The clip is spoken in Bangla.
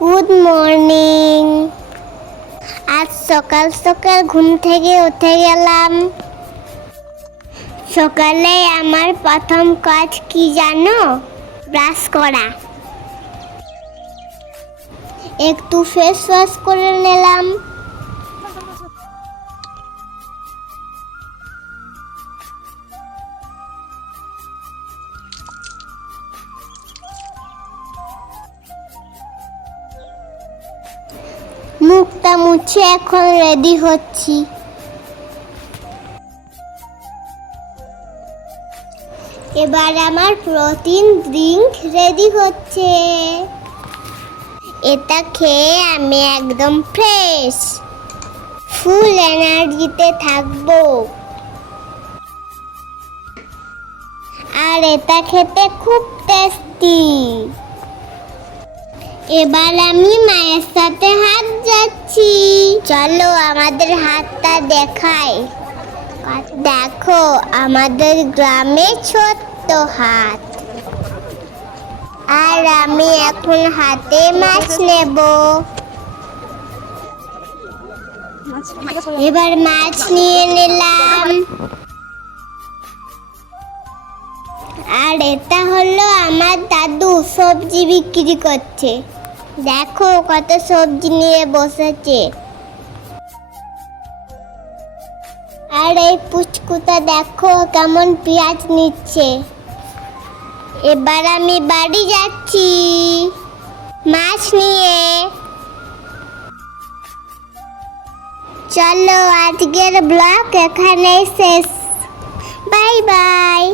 Good morning. আজ সকাল সকাল ঘুম থেকে উঠে গেলাম। সকালে আমার প্রথম কাজ কি জানো? ব্রাশ করা। একটু ফেস ওয়াশ করে নিলাম। মুখটা মুছে এখন রেডি হচ্ছি। এবার আমার প্রোটিন ড্রিঙ্ক রেডি হচ্ছে। এটা খেয়ে আমি একদম ফ্রেশ, ফুল এনার্জিতে থাকবো। আর এটা খেতে খুব টেস্টি। এবার আমি মায়ের সাথে হাঁট যাচ্ছি। চলো আমাদের হাতটা দেখাই। দেখো আমাদের গ্রামে ছোট্ট হাট। আর আমি এখন হাতে মাছ নেব। এবার মাছ নিয়ে নিলাম। আর এটা হলো আমার দাদু সবজি বিক্রি করছে। দেখো কত সবজি নিয়ে বসেছে। আর এই পুচকুটা দেখো কেমন পেঁয়াজ নিচ্ছে। এবার আমি বাড়ি যাচ্ছি মাছ নিয়ে। চলো আজকের ব্লগ এখানেই শেষ। Bye bye.